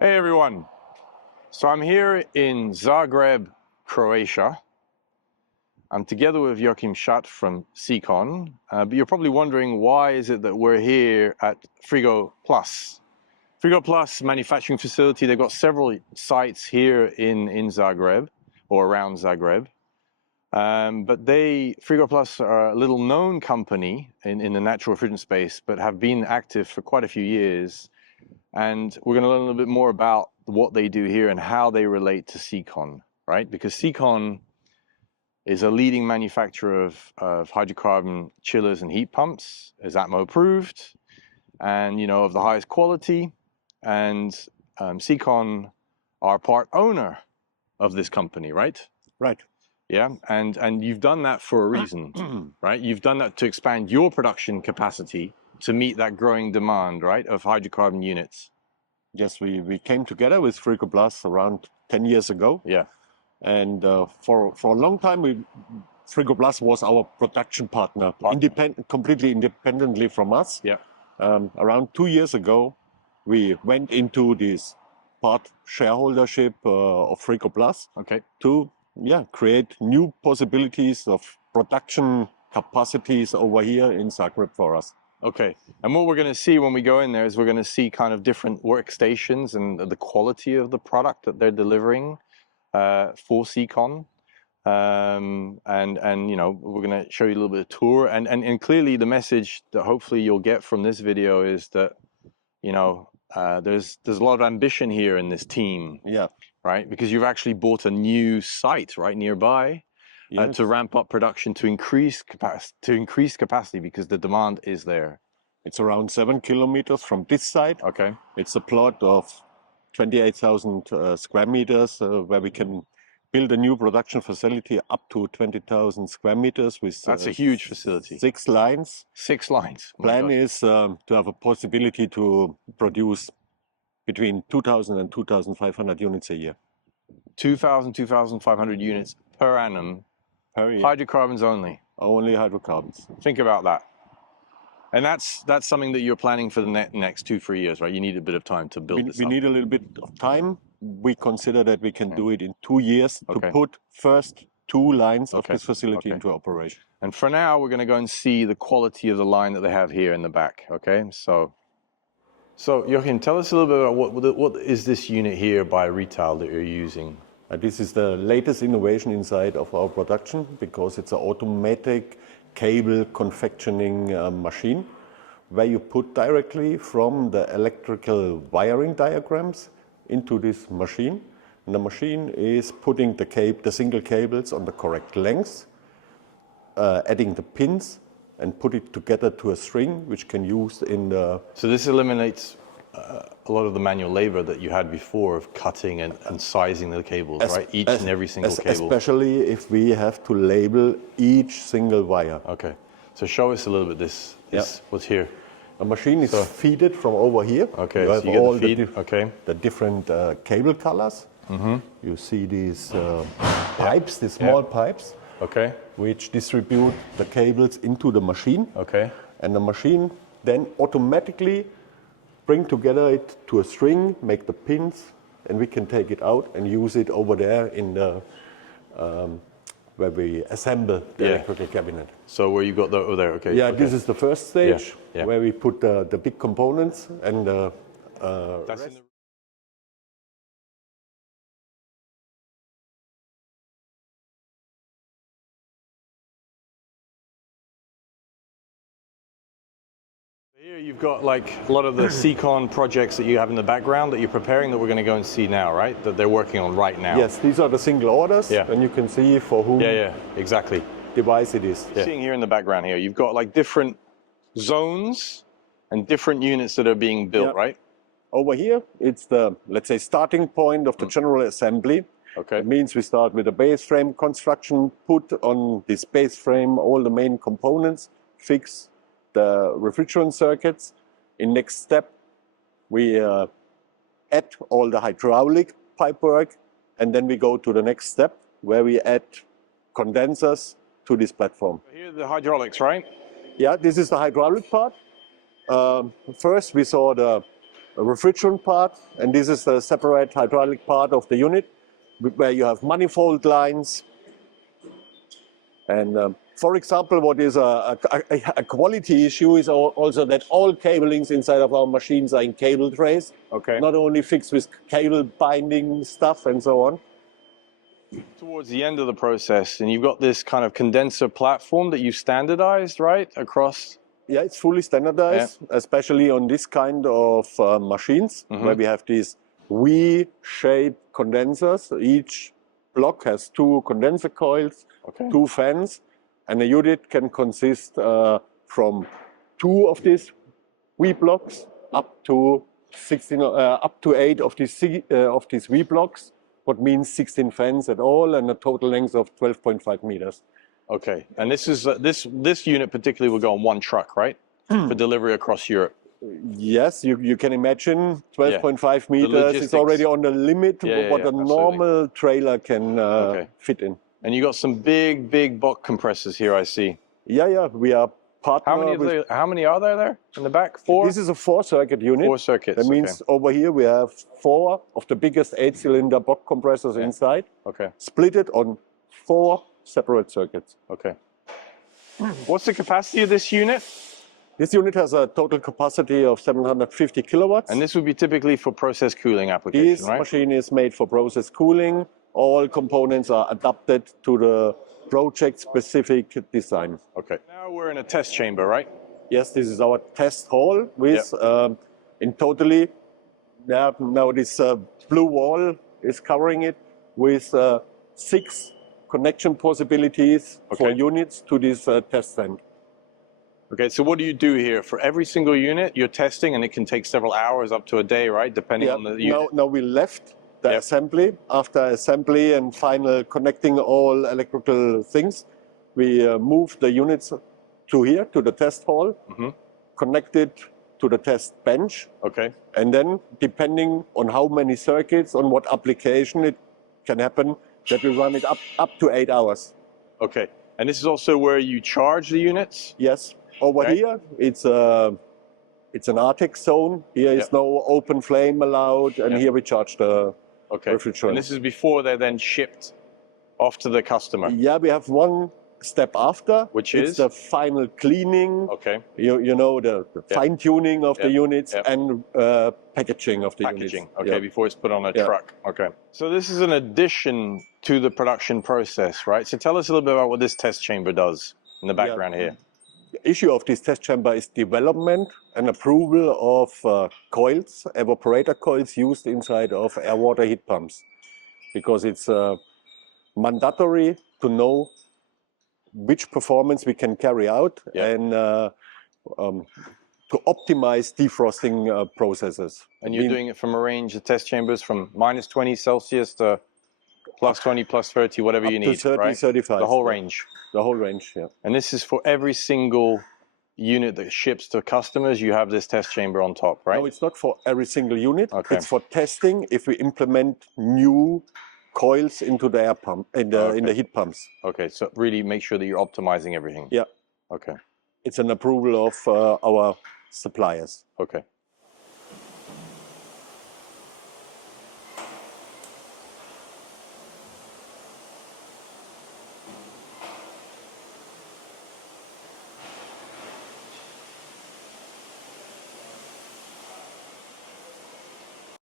Hey everyone, so I'm here in Zagreb, Croatia. I'm together with Jaochim Schadt from Secon, but you're probably wondering why is it that we're here at Frigo Plus. Frigo Plus manufacturing facility, they've got several sites here in Zagreb or around Zagreb. But Frigo Plus are a little known company in the natural refrigerant space, but have been active for quite a few years. And we're going to learn a little bit more about what they do here and how they relate to Secon, right? Because Secon is a leading manufacturer of hydrocarbon chillers and heat pumps, is ATMO approved, and of the highest quality. And Secon are part owner of this company, right? Right. Yeah, and you've done that for a reason, right? You've done that to expand your production capacity to meet that growing demand, right, of hydrocarbon units. Yes, we came together with Frigo Plus around 10 years ago. Yeah. And for a long time, Frigo Plus was our production partner. Completely independently from us. Yeah. Around 2 years ago, we went into this part shareholdership of Frigo Plus. Okay. To create new possibilities of production capacities over here in Zagreb for us. Okay, and what we're going to see when we go in there is we're going to see kind of different workstations and the quality of the product that they're delivering for Secon. And we're going to show you a little bit of tour. And clearly the message that hopefully you'll get from this video is that, there's a lot of ambition here in this team. Yeah. Right? Because you've actually bought a new site right nearby. Yes. To ramp up production, to increase capacity because the demand is there. It's around 7 kilometers from this site. Okay. It's a plot of 28,000 square meters where we can build a new production facility up to 20,000 square meters with. That's a huge facility. 6 lines. 6 lines. Plan is to have a possibility to produce between 2,000 and 2,500 units a year. 2,000, 2,500 units per annum. Hydrocarbons only. Only hydrocarbons. Think about that. And that's something that you're planning for the next 2-3 years, right? You need a bit of time to build this up. We need a little bit of time. We consider that we can do it in 2 years to put first 2 lines of this facility into operation. And for now, we're going to go and see the quality of the line that they have here in the back, okay? So Joachim, tell us a little bit about what is this unit here by Retail that you're using? This is the latest innovation inside of our production because it's an automatic cable confectioning machine where you put directly from the electrical wiring diagrams into this machine. And the machine is putting the single cables on the correct length, adding the pins and put it together to a string which can use in the... So this eliminates a lot of the manual labor that you had before of cutting and sizing the cables, right? Each and every single cable. Especially if we have to label each single wire. Okay. So show us a little bit this what's here. A machine is feeded from over here. Okay, you have so you all get the feed. the different cable colors. Mm-hmm. You see these pipes, these small pipes, which distribute the cables into the machine. Okay. And the machine then automatically bring together it to a string, make the pins, and we can take it out and use it over there in the where we assemble the electrical cabinet. So where you got the there, okay. Yeah, this is the first stage where we put the big components and that's in the... Here you've got like a lot of the Secon projects that you have in the background that you're preparing that we're going to go and see now, right? That they're working on right now. Yes, these are the single orders, and you can see for whom exactly. device it is. Seeing here in the background here, you've got like different zones and different units that are being built, right? Over here, it's the, let's say, starting point of the general assembly. Okay. It means we start with the base frame construction, put on this base frame all the main components, fix the refrigerant circuits. In next step, we add all the hydraulic pipework, and then we go to the next step where we add condensers to this platform. Here's the hydraulics, right? Yeah, this is the hydraulic part. First, we saw the refrigerant part, and this is the separate hydraulic part of the unit, where you have manifold lines. And for example, what is a quality issue is also that all cablings inside of our machines are in cable trays. Okay. Not only fixed with cable binding stuff and so on. Towards the end of the process, and you've got this kind of condenser platform that you've standardized, right, across? Yeah, it's fully standardized, especially on this kind of machines, where we have these V-shaped condensers. Each block has 2 condenser coils, 2 fans, and a unit can consist from 2 of these V blocks up to 8 of these V blocks. What means 16 fans at all, and a total length of 12.5 meters. Okay, and this is this unit particularly will go on one truck, right, for delivery across Europe. Yes, you can imagine 12.5 meters is already on the limit of what a normal trailer can fit in. And you got some big bulk compressors here, I see. Yeah, we are partner. How many are there in the back? 4? This is a 4-circuit unit. 4 circuits. That means over here we have 4 of the biggest 8-cylinder bulk compressors inside. Okay. Split it on 4 separate circuits. Okay. What's the capacity of this unit? This unit has a total capacity of 750 kilowatts. And this would be typically for process cooling application, right? This machine is made for process cooling. All components are adapted to the project-specific design. Okay. Now we're in a test chamber, right? Yes, this is our test hall with, in totally, now this blue wall is covering it with 6 connection possibilities for units to this test stand. Okay, so what do you do here? For every single unit, you're testing, and it can take several hours up to a day, right? Depending on the unit. Now we left the assembly. After assembly and final connecting all electrical things, we moved the units to here, to the test hall, connected to the test bench. Okay. And then, depending on how many circuits, on what application, it can happen that we run it up to 8 hours. Okay. And this is also where you charge the units? Yes. Over here, it's an ATEX zone. Here is no open flame allowed, and here we charge the refrigerant. And this is before they're then shipped off to the customer? Yeah, we have one step after, which is the final cleaning. Okay. You know, the fine-tuning of the units and packaging of the units. Okay, before it's put on a truck. Okay. So this is an addition to the production process, right? So tell us a little bit about what this test chamber does in the background here. The issue of this test chamber is development and approval of coils, evaporator coils used inside of air-water heat pumps, because it's mandatory to know which performance we can carry out and to optimize defrosting processes. And you're doing it from a range of test chambers from -20 Celsius to +20, +30, whatever you need, 30, right? 35. The whole range. The whole range, yeah. And this is for every single unit that ships to customers. You have this test chamber on top, right? No, it's not for every single unit. It's for testing if we implement new coils into the air pump, in the heat pumps. Okay, so really make sure that you're optimizing everything. Yeah. Okay. It's an approval of our suppliers. Okay.